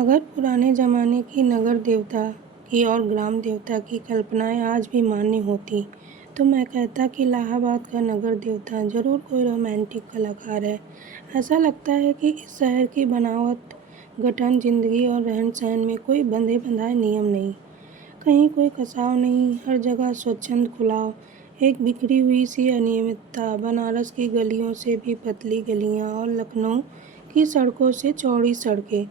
अगर पुराने ज़माने की नगर देवता की और ग्राम देवता की कल्पनाएं आज भी मान्य होती तो मैं कहता कि इलाहाबाद का नगर देवता ज़रूर कोई रोमांटिक कलाकार है। ऐसा लगता है कि इस शहर की बनावट, गठन, जिंदगी और रहन सहन में कोई बंधे बंधाए नियम नहीं, कहीं कोई कसाव नहीं, हर जगह स्वच्छंद खुलाव, एक बिखरी हुई सी अनियमितता। बनारस की गलियों से भी पतली गलियां और लखनऊ की सड़कों से चौड़ी सड़कें,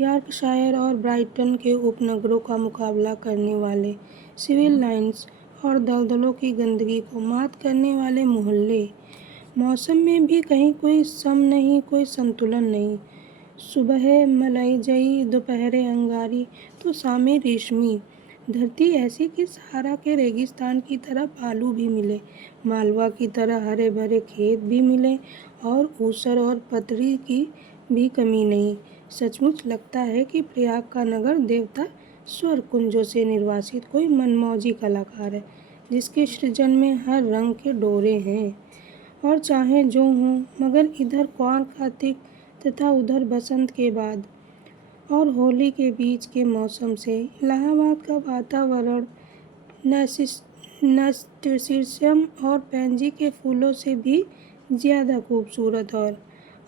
यॉर्कशायर और ब्राइटन के उपनगरों का मुकाबला करने वाले सिविल लाइन्स और दलदलों की गंदगी को मात करने वाले मोहल्ले। मौसम में भी कहीं कोई सम नहीं, कोई संतुलन नहीं। सुबह मलयजई, दोपहरे अंगारी तो शामें रेशमी। धरती ऐसी कि सहारा के रेगिस्तान की तरह बालू भी मिले, मालवा की तरह हरे भरे खेत भी मिले और ऊसर और पतरी की भी कमी नहीं। सचमुच लगता है कि प्रयाग का नगर देवता स्वर कुंजों से निर्वासित कोई मनमौजी कलाकार है, जिसके सृजन में हर रंग के डोरे हैं और चाहे जो हों, मगर इधर कौर कार्तिक तथा उधर बसंत के बाद और होली के बीच के मौसम से इलाहाबाद का वातावरण नैस्टिसियम और पैंजी के फूलों से भी ज़्यादा खूबसूरत और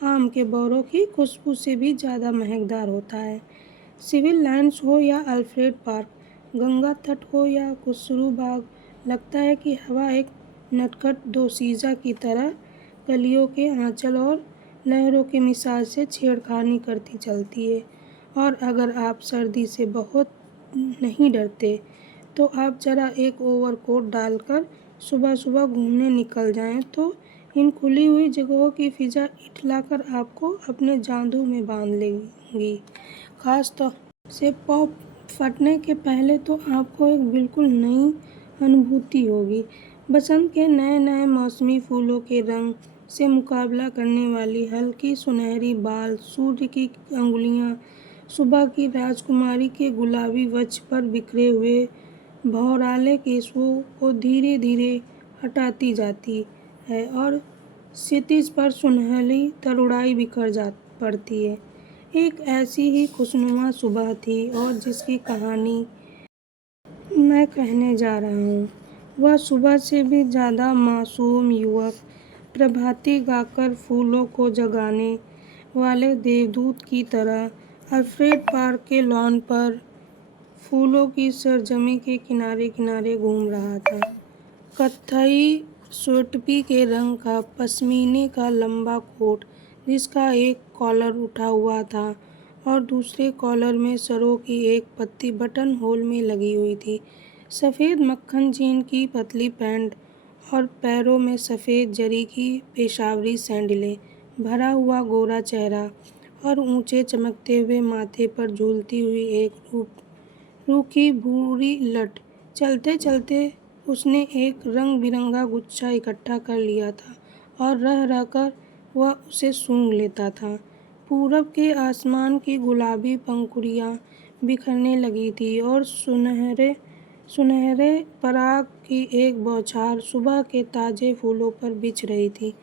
आम के बौरों की खुशबू से भी ज़्यादा महकदार होता है। सिविल लाइन्स हो या अल्फ्रेड पार्क, गंगा तट हो या खुसरू बाग, लगता है कि हवा एक नटखट दोशीजा की तरह कलियों के आंचल और लहरों के मिजाज से छेड़खानी करती चलती है। और अगर आप सर्दी से बहुत नहीं डरते तो आप जरा एक ओवरकोट डालकर सुबह सुबह घूमने निकल जाएं तो इन खुली हुई जगहों की फिजा इठलाकर आपको अपने जादू में बांध लेंगी। खास तौर से पॉप फटने के पहले तो आपको एक बिल्कुल नई अनुभूति होगी। बसंत के नए नए मौसमी फूलों के रंग से मुकाबला करने वाली हल्की सुनहरी बाल, सूर्य की अंगुलियां, सुबह की राजकुमारी के गुलाबी वक्ष पर बिखरे हुए भौराले केशों को धीरे धीरे हटाती जाती है और क्षितिज पर सुनहली तरुणाई बिखर जा पड़ती है। एक ऐसी ही खुशनुमा सुबह थी और जिसकी कहानी मैं कहने जा रहा हूँ वह सुबह से भी ज़्यादा मासूम युवक, प्रभाती गाकर फूलों को जगाने वाले देवदूत की तरह अल्फ्रेड पार्क के लॉन पर फूलों की सरजमी के किनारे किनारे घूम रहा था। कत्थई स्वेटपी के रंग का पश्मीने का लंबा कोट, जिसका एक कॉलर उठा हुआ था और दूसरे कॉलर में सरों की एक पत्ती बटन होल में लगी हुई थी, सफ़ेद मक्खन जीन की पतली पैंट और पैरों में सफ़ेद जरी की पेशावरी सैंडलें, भरा हुआ गोरा चेहरा और ऊंचे चमकते हुए माथे पर झूलती हुई एक रूखी भूरी लट। चलते चलते उसने एक रंग बिरंगा गुच्छा इकट्ठा कर लिया था और रह रहकर वह उसे सूंघ लेता था। पूरब के आसमान की गुलाबी पंखुड़ियाँ बिखरने लगी थी और सुनहरे सुनहरे पराग की एक बौछार सुबह के ताज़े फूलों पर बिछ रही थी।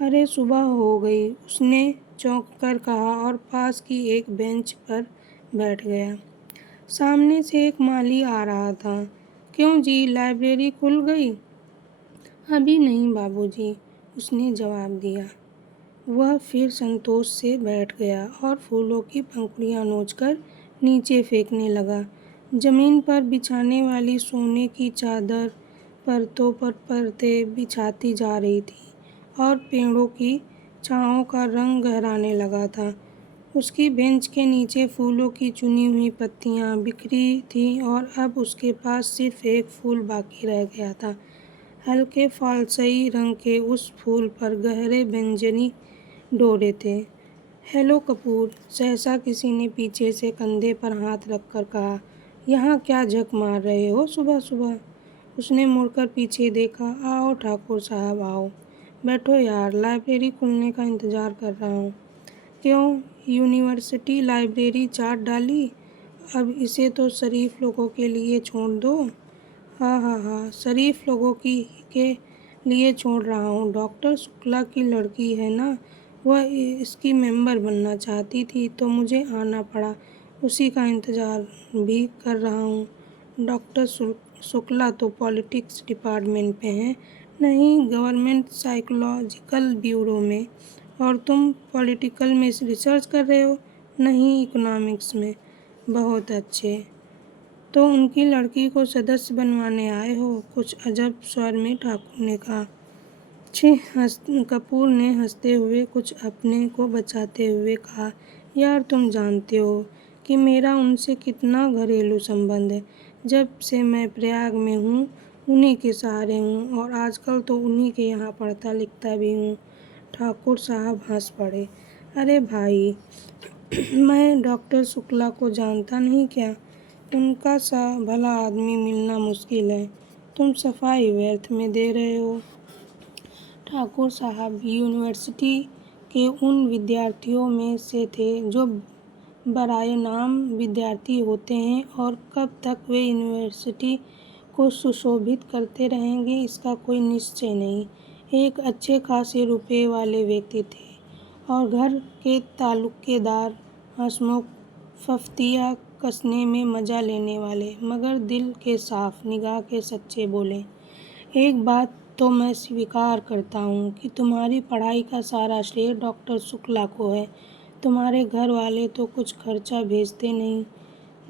अरे सुबह हो गई, उसने चौंक कर कहा और पास की एक बेंच पर बैठ गया। सामने से एक माली आ रहा था। क्यों जी, लाइब्रेरी खुल गई? अभी नहीं बाबूजी, उसने जवाब दिया। वह फिर संतोष से बैठ गया और फूलों की पंखुड़ियाँ नोचकर नीचे फेंकने लगा। जमीन पर बिछाने वाली सोने की चादर परतों पर परतें बिछाती जा रही थी और पेड़ों की छाँव का रंग गहराने लगा था। उसकी बेंच के नीचे फूलों की चुनी हुई पत्तियाँ बिखरी थीं और अब उसके पास सिर्फ एक फूल बाकी रह गया था। हल्के फालसई रंग के उस फूल पर गहरे व्यंजनी डोरे थे। हेलो कपूर, सहसा किसी ने पीछे से कंधे पर हाथ रखकर कहा। यहाँ क्या झक मार रहे हो सुबह सुबह? उसने मुड़कर पीछे देखा। आओ ठाकुर साहब आओ, बैठो यार, लाइब्रेरी खुलने का इंतज़ार कर रहा हूँ। क्यों, यूनिवर्सिटी लाइब्रेरी चाट डाली? अब इसे तो शरीफ लोगों के लिए छोड़ दो। हाँ हाँ हाँ, शरीफ लोगों के लिए छोड़ रहा हूँ। डॉक्टर शुक्ला की लड़की है ना, वह इसकी मेंबर बनना चाहती थी तो मुझे आना पड़ा। उसी का इंतज़ार भी कर रहा हूँ। डॉक्टर शुक्ला तो पॉलिटिक्स डिपार्टमेंट में हैं, नहीं गवर्नमेंट साइकोलॉजिकल ब्यूरो में। और तुम पॉलिटिकल में रिसर्च कर रहे हो, नहीं इकोनॉमिक्स में। बहुत अच्छे, तो उनकी लड़की को सदस्य बनवाने आए हो, कुछ अजब स्वर में ठाकुर ने कहा। छी, कपूर ने हंसते हुए कुछ अपने को बचाते हुए कहा, यार तुम जानते हो कि मेरा उनसे कितना घरेलू संबंध है। जब से मैं प्रयाग में हूँ उन्हीं के सहारे हूँ, और आजकल तो उन्हीं के यहाँ पढ़ता लिखता भी हूँ। ठाकुर साहब हंस पड़े। अरे भाई, मैं डॉक्टर शुक्ला को जानता नहीं क्या? उनका सा भला आदमी मिलना मुश्किल है। तुम सफाई व्यर्थ में दे रहे हो। ठाकुर साहब यूनिवर्सिटी के उन विद्यार्थियों में से थे जो बराए नाम विद्यार्थी होते हैं, और कब तक वे यूनिवर्सिटी को सुशोभित करते रहेंगे इसका कोई निश्चय नहीं। एक अच्छे खासे रुपये वाले व्यक्ति थे, और घर के ताल्लुकेदार, हंसमुख, फफ्तिया कसने में मज़ा लेने वाले, मगर दिल के साफ, निगाह के सच्चे बोले। एक बात तो मैं स्वीकार करता हूँ कि तुम्हारी पढ़ाई का सारा श्रेय डॉक्टर शुक्ला को है। तुम्हारे घर वाले तो कुछ खर्चा भेजते नहीं।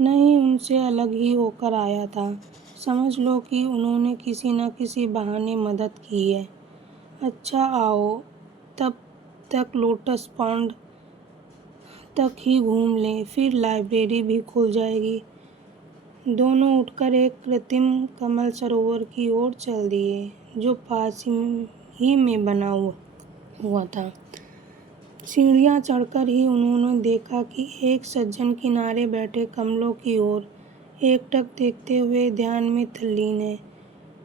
नहीं, उनसे अलग ही होकर आया था। समझ लो कि उन्होंने किसी न किसी बहाने मदद की है। अच्छा आओ, तब तक लोटस पॉन्ड तक ही घूम लें, फिर लाइब्रेरी भी खुल जाएगी। दोनों उठकर एक कृत्रिम कमल सरोवर की ओर चल दिए, जो पास ही में बना हुआ था। सीढ़ियाँ चढ़कर ही उन्होंने देखा कि एक सज्जन किनारे बैठे कमलों की ओर एकटक देखते हुए ध्यान में तल्लीन है।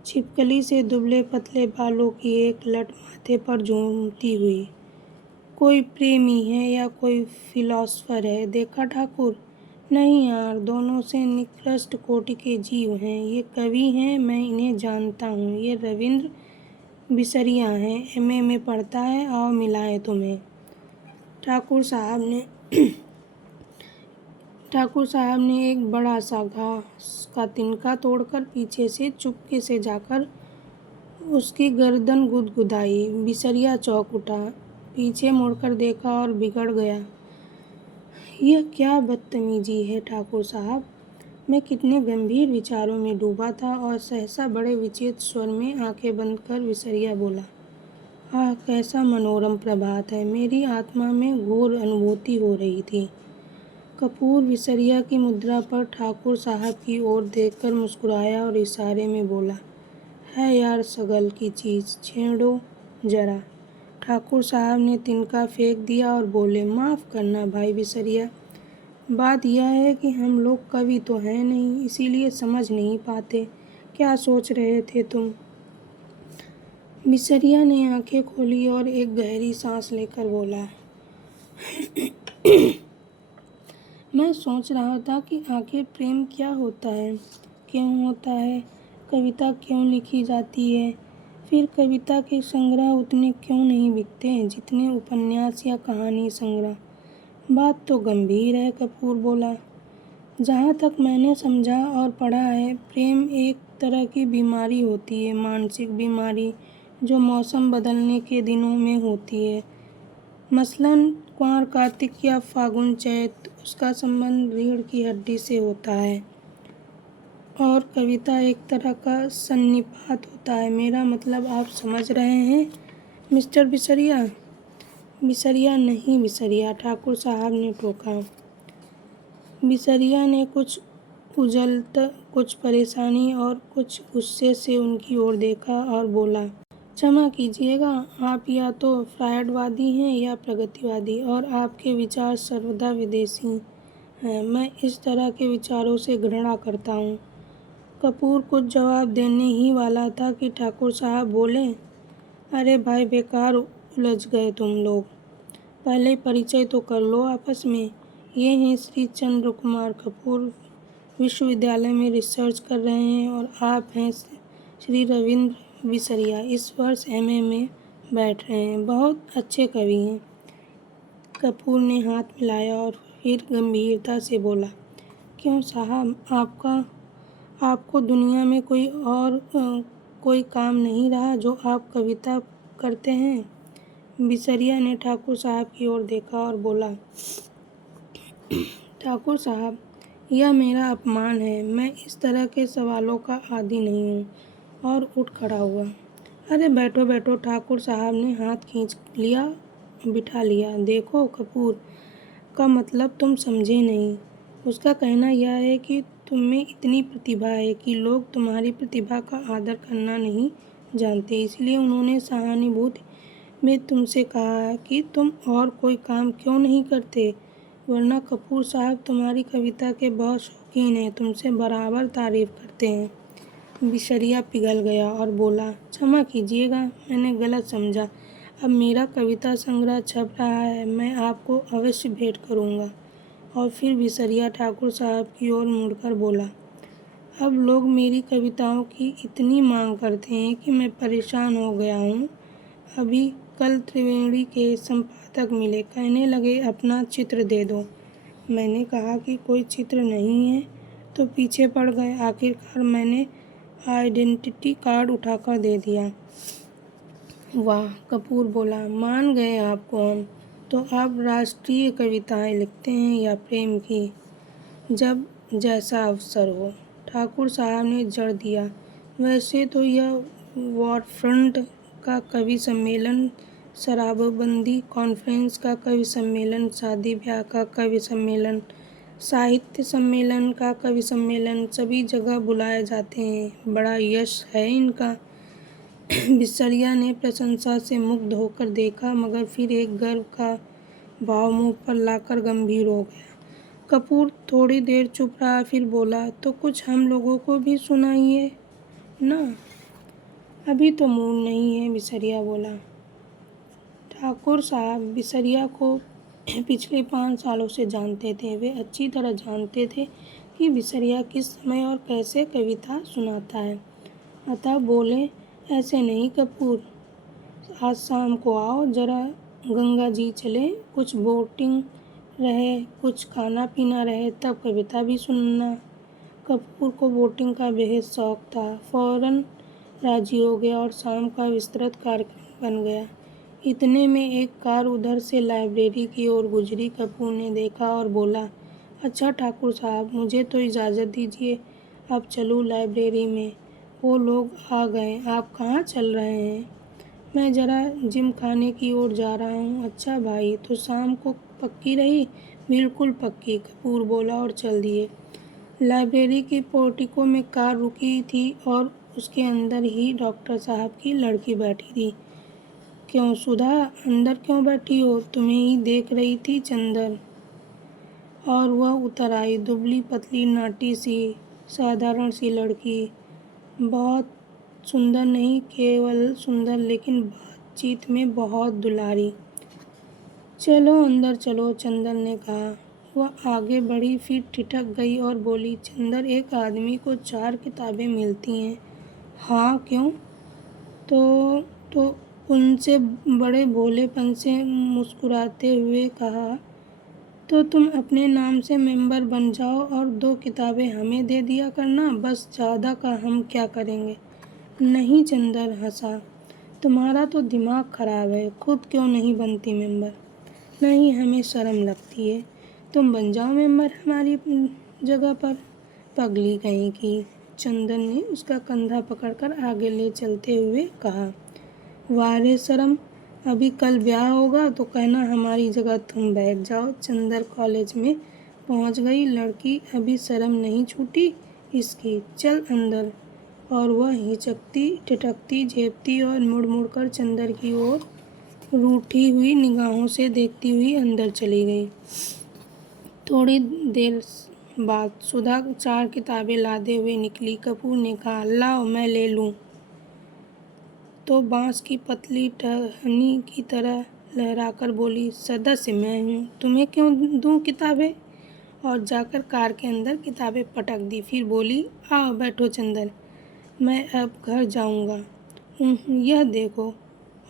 छिपकली से दुबले पतले बालों की एक लट माथे पर झूमती हुई। कोई प्रेमी है या कोई फिलॉसफर है, देखा ठाकुर? नहीं यार, दोनों से निकृष्ट कोटि के जीव हैं। ये कवि हैं, मैं इन्हें जानता हूँ। ये रविंद्र बिसरिया हैं, एमए में पढ़ता है। आओ मिलाएं तुम्हें। ठाकुर साहब ने एक बड़ा सा घास का तिनका तोड़कर पीछे से चुपके से जाकर उसकी गर्दन गुदगुदाई। बिसरिया चौंक उठा, पीछे मुड़कर देखा और बिगड़ गया। यह क्या बदतमीजी है ठाकुर साहब? मैं कितने गंभीर विचारों में डूबा था, और सहसा बड़े विचित्र स्वर में आंखें बंद कर बिसरिया बोला, आह कैसा मनोरम प्रभात है। मेरी आत्मा में घोर अनुभूति हो रही थी। कपूर बिसरिया की मुद्रा पर ठाकुर साहब की ओर देखकर मुस्कुराया और इशारे में बोला, है यार सगल की चीज़, छेड़ो जरा। ठाकुर साहब ने तिनका फेंक दिया और बोले, माफ़ करना भाई बिसरिया, बात यह है कि हम लोग कवि तो हैं नहीं, इसीलिए समझ नहीं पाते। क्या सोच रहे थे तुम? बिसरिया ने आंखें खोली और एक गहरी सांस लेकर बोला, मैं सोच रहा था कि आखिर प्रेम क्या होता है, क्यों होता है, कविता क्यों लिखी जाती है, फिर कविता के संग्रह उतने क्यों नहीं बिकते हैं जितने उपन्यास या कहानी संग्रह। बात तो गंभीर है, कपूर बोला। जहाँ तक मैंने समझा और पढ़ा है, प्रेम एक तरह की बीमारी होती है, मानसिक बीमारी, जो मौसम बदलने के दिनों में होती है। मसलन कुंवर कार्तिक या फागुन चैत, उसका संबंध रीढ़ की हड्डी से होता है। और कविता एक तरह का सन्निपात होता है। मेरा मतलब आप समझ रहे हैं मिस्टर बिसरिया? बिसरिया नहीं बिसरिया, ठाकुर साहब ने टोका। बिसरिया ने कुछ उजलता, कुछ परेशानी और कुछ गुस्से से उनकी ओर देखा और बोला, क्षमा कीजिएगा, आप या तो फ्रायडवादी हैं या प्रगतिवादी, और आपके विचार सर्वदा विदेशी हैं। मैं इस तरह के विचारों से घृणा करता हूँ। कपूर कुछ जवाब देने ही वाला था कि ठाकुर साहब बोले, अरे भाई बेकार उलझ गए तुम लोग, पहले परिचय तो कर लो आपस में। ये हैं श्री चंद्र कुमार कपूर, विश्वविद्यालय में रिसर्च कर रहे हैं, और आप हैं श्री रविंद्र बिसरिया, इस वर्ष एमए में बैठ रहे हैं, बहुत अच्छे कवि हैं। कपूर ने हाथ मिलाया और फिर गंभीरता से बोला, क्यों साहब, आपको दुनिया में कोई काम नहीं रहा जो आप कविता करते हैं? बिसरिया ने ठाकुर साहब की ओर देखा और बोला, ठाकुर साहब, यह मेरा अपमान है। मैं इस तरह के सवालों का आदी नहीं हूँ। और उठ खड़ा हुआ। अरे बैठो बैठो, ठाकुर साहब ने हाथ खींच लिया, बिठा लिया। देखो कपूर का मतलब तुम समझे नहीं। उसका कहना यह है कि तुम में इतनी प्रतिभा है कि लोग तुम्हारी प्रतिभा का आदर करना नहीं जानते। इसलिए उन्होंने सहानुभूति में तुमसे कहा कि तुम और कोई काम क्यों नहीं करते, वरना कपूर साहब तुम्हारी कविता के बहुत शौकीन हैं, तुमसे बराबर तारीफ करते हैं। बिसरिया पिघल गया और बोला, क्षमा कीजिएगा, मैंने गलत समझा। अब मेरा कविता संग्रह छप रहा है, मैं आपको अवश्य भेंट करूँगा। और फिर बिसरिया ठाकुर साहब की ओर मुड़कर बोला, अब लोग मेरी कविताओं की इतनी मांग करते हैं कि मैं परेशान हो गया हूँ। अभी कल त्रिवेणी के संपादक मिले, कहने लगे अपना चित्र दे दो। मैंने कहा कि कोई चित्र नहीं है, तो पीछे पड़ गए। आखिरकार मैंने आइडेंटिटी कार्ड उठाकर दे दिया। वाह, कपूर बोला, मान गए आपको हम। तो आप राष्ट्रीय कविताएं लिखते हैं या प्रेम की? जब जैसा अवसर हो, ठाकुर साहब ने जड़ दिया। वैसे तो यह वॉरफ्रंट का कवि सम्मेलन, शराबबंदी कॉन्फ्रेंस का कवि सम्मेलन, शादी ब्याह का कवि सम्मेलन, साहित्य सम्मेलन का कवि सम्मेलन, सभी जगह बुलाए जाते हैं। बड़ा यश है इनका। बिसरिया ने प्रशंसा से मुग्ध होकर देखा, मगर फिर एक गर्व का भाव मुंह पर लाकर गंभीर हो गया। कपूर थोड़ी देर चुप रहा, फिर बोला, तो कुछ हम लोगों को भी सुनाइए ना। अभी तो मूड नहीं है, बिसरिया बोला। ठाकुर साहब बिसरिया को पिछले 5 सालों से जानते थे। वे अच्छी तरह जानते थे कि बिसरिया किस समय और कैसे कविता सुनाता है। अतः बोले, ऐसे नहीं कपूर, आज शाम को आओ, जरा गंगा जी चले, कुछ बोटिंग रहे, कुछ खाना पीना रहे, तब कविता भी सुनना। कपूर को बोटिंग का बेहद शौक था। फौरन राजी हो गया और शाम का विस्तृत कार्यक्रम बन गया। इतने में एक कार उधर से लाइब्रेरी की ओर गुजरी। कपूर ने देखा और बोला, अच्छा ठाकुर साहब, मुझे तो इजाज़त दीजिए, अब चलूँ लाइब्रेरी में। वो लोग आ गए। आप कहाँ चल रहे हैं? मैं ज़रा जिम खाने की ओर जा रहा हूँ। अच्छा भाई, तो शाम को पक्की रही? बिल्कुल पक्की, कपूर बोला और चल दिए। लाइब्रेरी की पोर्टिको में कार रुकी थी और उसके अंदर ही डॉक्टर साहब की लड़की बैठी थी। क्यों सुधा, अंदर क्यों बैठी हो? तुम्हें ही देख रही थी चंदर। और वह उतर आई, दुबली पतली नाटी सी साधारण सी लड़की, बहुत सुंदर नहीं केवल सुंदर, लेकिन बातचीत में बहुत दुलारी। चलो अंदर चलो, चंदर ने कहा। वह आगे बढ़ी, फिर ठिठक गई और बोली, चंदर, एक आदमी को 4 किताबें मिलती हैं। हाँ क्यों? तो उनसे बड़े भोलेपन से मुस्कुराते हुए कहा, तो तुम अपने नाम से मेंबर बन जाओ और 2 किताबें हमें दे दिया करना, बस, ज़्यादा का हम क्या करेंगे। नहीं, चंदर हंसा, तुम्हारा तो दिमाग खराब है, खुद क्यों नहीं बनती मेंबर? नहीं, हमें शर्म लगती है। तुम बन जाओ मेंबर हमारी जगह पर। पगली कहीं की, चंदन ने उसका कंधा पकड़कर आगे ले चलते हुए कहा। वाह रे शर्म, अभी कल ब्याह होगा तो कहना हमारी जगह तुम बैठ जाओ। चंदर कॉलेज में पहुंच गई। लड़की अभी शर्म नहीं छूटी इसकी, चल अंदर। और वह हिचकती, ठिठकती, झेपती और मुड़ मुड़ कर चंदर की ओर रूठी हुई निगाहों से देखती हुई अंदर चली गई। थोड़ी देर बाद सुधा 4 किताबें लादे हुए निकली। कपूर ने कहा, लाओ मैं ले लूँ। तो बांस की पतली टहनी की तरह लहराकर बोली, सदस्य मैं हूँ, तुम्हें क्यों दूँ किताबें? और जाकर कार के अंदर किताबें पटक दी। फिर बोली, आओ बैठो चंदर, मैं अब घर जाऊँगा। यह देखो।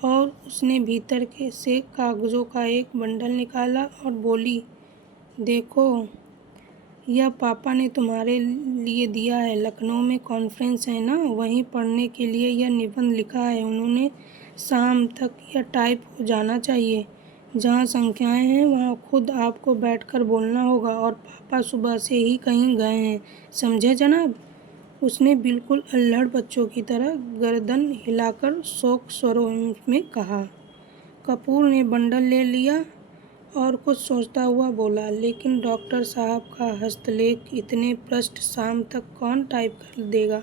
और उसने भीतर के से कागज़ों का एक बंडल निकाला और बोली, देखो, यह पापा ने तुम्हारे लिए दिया है। लखनऊ में कॉन्फ्रेंस है ना, वहीं पढ़ने के लिए यह निबंध लिखा है उन्होंने। शाम तक यह टाइप हो जाना चाहिए। जहाँ संख्याएं हैं वहाँ खुद आपको बैठकर बोलना होगा, और पापा सुबह से ही कहीं गए हैं, समझे जनाब? उसने बिल्कुल अल्हड़ बच्चों की तरह गर्दन हिलाकर शौक स्वरों में कहा। कपूर ने बंडल ले लिया और कुछ सोचता हुआ बोला, लेकिन डॉक्टर साहब का हस्तलेख इतने पृष्ठ शाम तक कौन टाइप कर देगा?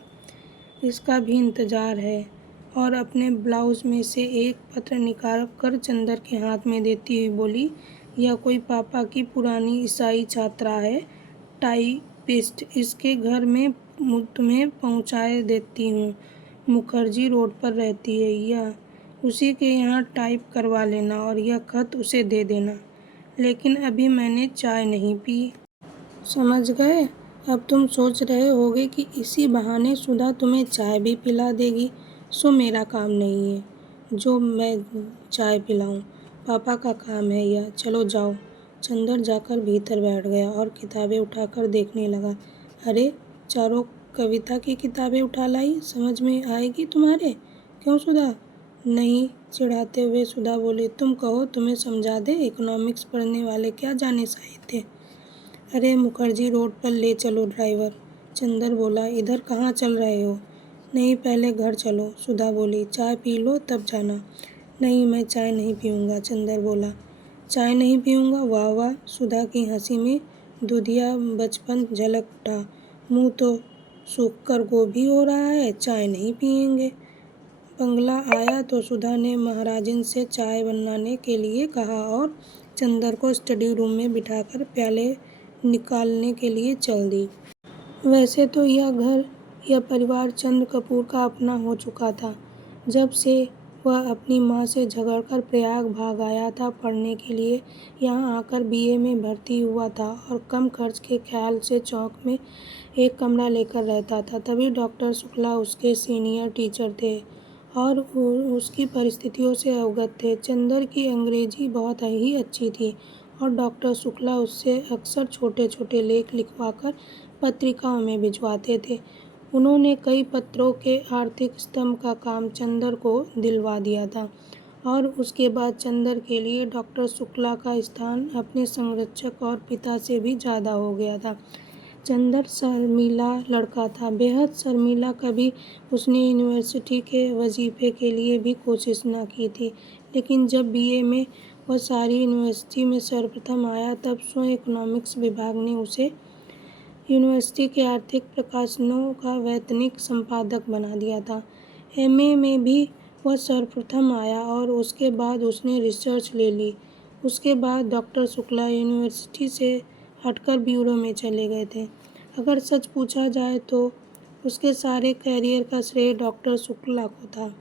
इसका भी इंतजार है। और अपने ब्लाउज में से एक पत्र निकाल कर चंदर के हाथ में देती हुई बोली, यह कोई पापा की पुरानी ईसाई छात्रा है, टाइपिस्ट। इसके घर में तुम्हें पहुंचाए देती हूँ। मुखर्जी रोड पर रहती है। यह उसी के यहाँ टाइप करवा लेना और यह खत उसे दे देना। लेकिन अभी मैंने चाय नहीं पी। समझ गए? अब तुम सोच रहे होगे कि इसी बहाने सुधा तुम्हें चाय भी पिला देगी। सो मेरा काम नहीं है जो मैं चाय पिलाऊं, पापा का काम है यह। चलो जाओ। चंदर जाकर भीतर बैठ गया और किताबें उठाकर देखने लगा। अरे, चारों कविता की किताबें उठा लाई। समझ में आएगी तुम्हारे? क्यों सुधा? नहीं, चिढ़ाते हुए सुधा बोली, तुम कहो, तुम्हें समझा दे। इकोनॉमिक्स पढ़ने वाले क्या जाने साहित्य। अरे, मुखर्जी रोड पर ले चलो ड्राइवर। चंदर बोला, इधर कहाँ चल रहे हो? नहीं, पहले घर चलो। सुधा बोली, चाय पी लो तब जाना। नहीं, मैं चाय नहीं पीऊँगा। चंदर बोला, चाय नहीं पीऊँगा? वाह वाह। सुधा की हंसी में दुधिया बचपन झलक उठा। मुँह तो सूख कर गोभी हो रहा है, चाय नहीं पिएंगे। बंगला आया तो सुधा ने महाराजिन से चाय बनाने के लिए कहा और चंदर को स्टडी रूम में बिठाकर प्याले निकालने के लिए चल दी। वैसे तो यह परिवार चंद्र कपूर का अपना हो चुका था। जब से वह अपनी माँ से झगड़कर प्रयाग भाग आया था पढ़ने के लिए, यहाँ आकर बीए में भर्ती हुआ था और कम खर्च के ख्याल से चौक में एक कमरा लेकर रहता था। तभी डॉक्टर शुक्ला उसके सीनियर टीचर थे और उसकी परिस्थितियों से अवगत थे। चंदर की अंग्रेजी बहुत ही अच्छी थी और डॉक्टर शुक्ला उससे अक्सर छोटे छोटे लेख लिखवाकर पत्रिकाओं में भिजवाते थे। उन्होंने कई पत्रों के आर्थिक स्तंभ का काम चंदर को दिलवा दिया था और उसके बाद चंदर के लिए डॉक्टर शुक्ला का स्थान अपने संरक्षक और पिता से भी ज़्यादा हो गया था। चंदर शर्मीला लड़का था, बेहद शर्मीला। कभी उसने यूनिवर्सिटी के वजीफे के लिए भी कोशिश न की थी, लेकिन जब बीए में वह सारी यूनिवर्सिटी में सर्वप्रथम आया तब स्वयं इकोनॉमिक्स विभाग ने उसे यूनिवर्सिटी के आर्थिक प्रकाशनों का वैतनिक संपादक बना दिया था। एमए में भी वह सर्वप्रथम आया और उसके बाद उसने रिसर्च ले ली। उसके बाद डॉक्टर शुक्ला यूनिवर्सिटी से हटकर ब्यूरो में चले गए थे। अगर सच पूछा जाए तो उसके सारे कैरियर का श्रेय डॉक्टर शुक्ला को था,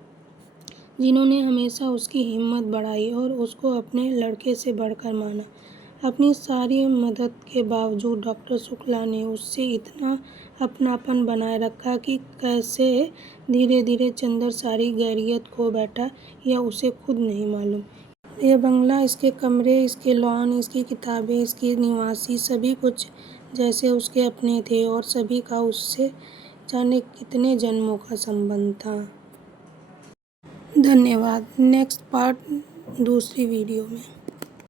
जिन्होंने हमेशा उसकी हिम्मत बढ़ाई और उसको अपने लड़के से बढ़कर माना। अपनी सारी मदद के बावजूद डॉक्टर शुक्ला ने उससे इतना अपनापन बनाए रखा कि कैसे धीरे धीरे चंदर सारी गैरियत खो बैठा, यह उसे खुद नहीं मालूम। यह बंगला, इसके कमरे, इसके लॉन, इसकी किताबें, इसकी निवासी, सभी कुछ जैसे उसके अपने थे और सभी का उससे जाने कितने जन्मों का संबंध था। धन्यवाद। नेक्स्ट पार्ट दूसरी वीडियो में।